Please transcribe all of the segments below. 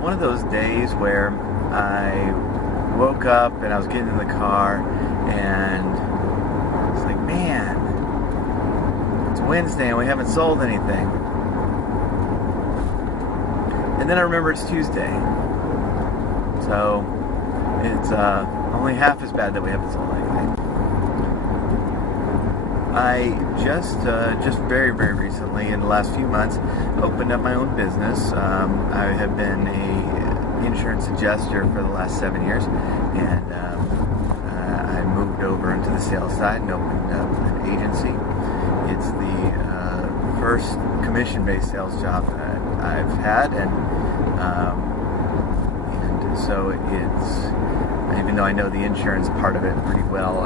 one of those days where I woke up and I was getting in the car and it's like, man, it's Wednesday and we haven't sold anything. And then I remember it's Tuesday. So it's only half as bad that we haven't sold anything. I just very, very recently, in the last few months, opened up my own business. I have been a insurance adjuster for the last 7 years, and I moved over into the sales side and opened up an agency. It's the first commission-based sales job that I've had, and so it's, even though I know the insurance part of it pretty well,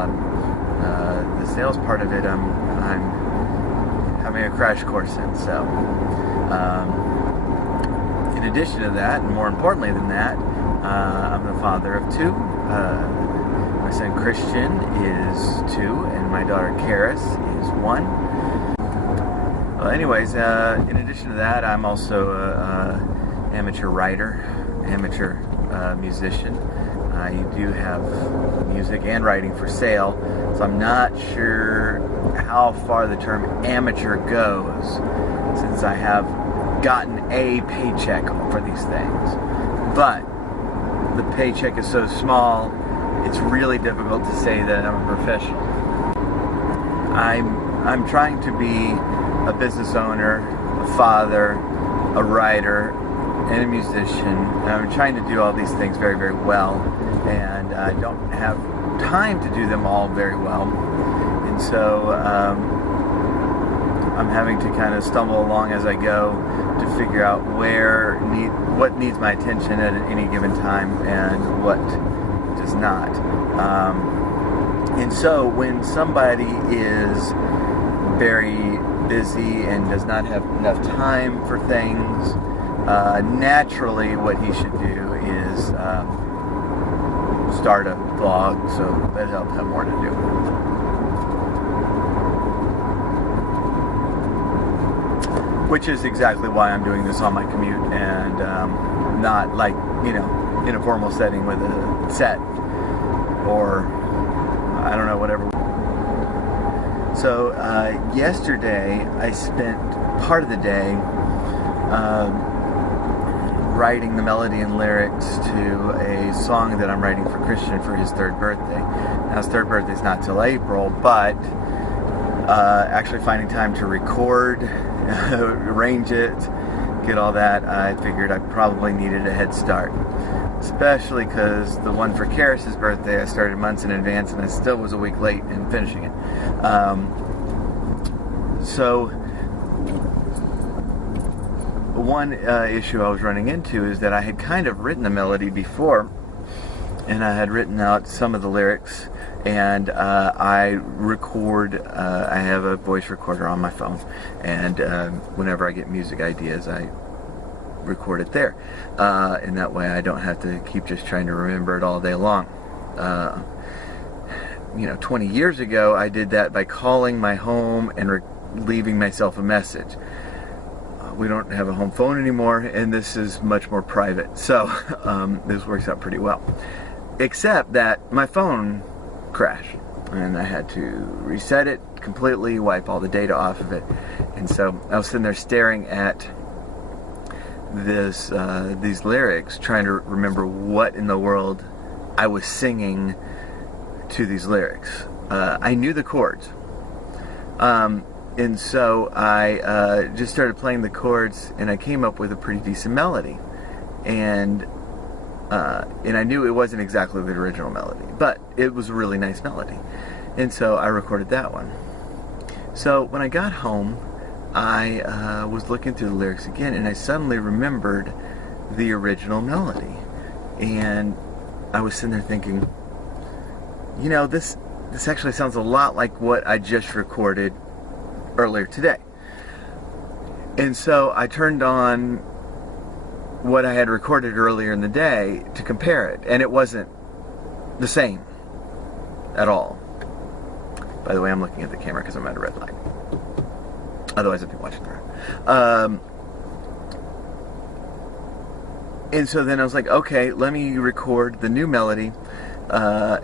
the sales part of it, I'm having a crash course in. So, in addition to that, and more importantly than that, I'm the father of two. My son Christian is 2, and my daughter Karis is 1. Well, anyways, in addition to that, I'm also an amateur writer, amateur musician. I do have music and writing for sale, so I'm not sure how far the term amateur goes, since I have gotten a paycheck for these things. But the paycheck is so small, it's really difficult to say that I'm a professional. I'm trying to be a business owner, a father, a writer, and a musician. And I'm trying to do all these things very, very well, and I don't have time to do them all very well. And so I'm having to kind of stumble along as I go to figure out what needs my attention at any given time and what does not. And so when somebody is very busy and does not have enough time for things, naturally what he should do is start a blog, so that he'll have more to do. Which is exactly why I'm doing this on my commute and not like, in a formal setting with a set or I don't know, whatever. So yesterday I spent part of the day writing the melody and lyrics to a song that I'm writing for Christian for his 3rd birthday. Now his 3rd birthday is not till April, but actually finding time to record, arrange it, get all that, I figured I probably needed a head start. Especially because the one for Karis' birthday I started months in advance and I still was a week late in finishing it. So one issue I was running into is that I had kind of written the melody before, and I had written out some of the lyrics, and I have a voice recorder on my phone, and whenever I get music ideas, I record it there, and that way I don't have to keep just trying to remember it all day long. 20 years ago, I did that by calling my home and leaving myself a message. We don't have a home phone anymore, and this is much more private, so this works out pretty well. Except that my phone crashed, and I had to reset it completely, wipe all the data off of it, and so I was sitting there staring at these lyrics, trying to remember what in the world I was singing to these lyrics. I knew the chords. And so I just started playing the chords, and I came up with a pretty decent melody. And I knew it wasn't exactly the original melody, but it was a really nice melody. And so I recorded that one. So when I got home, I was looking through the lyrics again, and I suddenly remembered the original melody. And I was sitting there thinking, this actually sounds a lot like what I just recorded earlier today. And so I turned on what I had recorded earlier in the day to compare it, and it wasn't the same at all. By the way, I'm looking at the camera because I'm at a red light. Otherwise, I'd be watching the road. And so then I was like, okay, let me record the new melody. The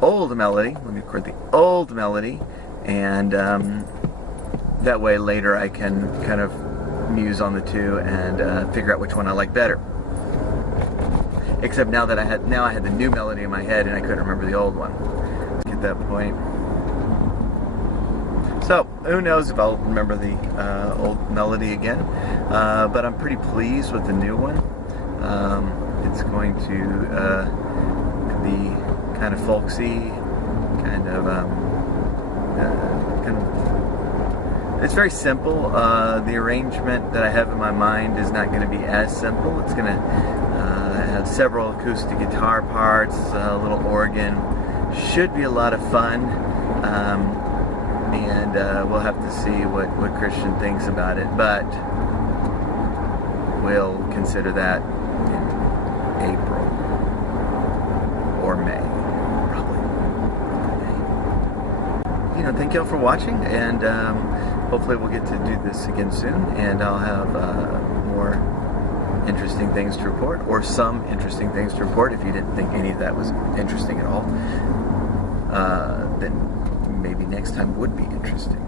old melody. Let me record the old melody, and that way later I can kind of muse on the two and figure out which one I like better. Except now that I had the new melody in my head and I couldn't remember the old one. At that point. So who knows if I'll remember the old melody again? But I'm pretty pleased with the new one. It's going to be kind of folksy, kind of. It's very simple. The arrangement that I have in my mind is not going to be as simple. It's going to have several acoustic guitar parts, a little organ. Should be a lot of fun. And we'll have to see what Christian thinks about it. But we'll consider that in April or May. Thank you all for watching, and hopefully we'll get to do this again soon, and I'll have more interesting things to report, or some interesting things to report. If you didn't think any of that was interesting at all, then maybe next time would be interesting.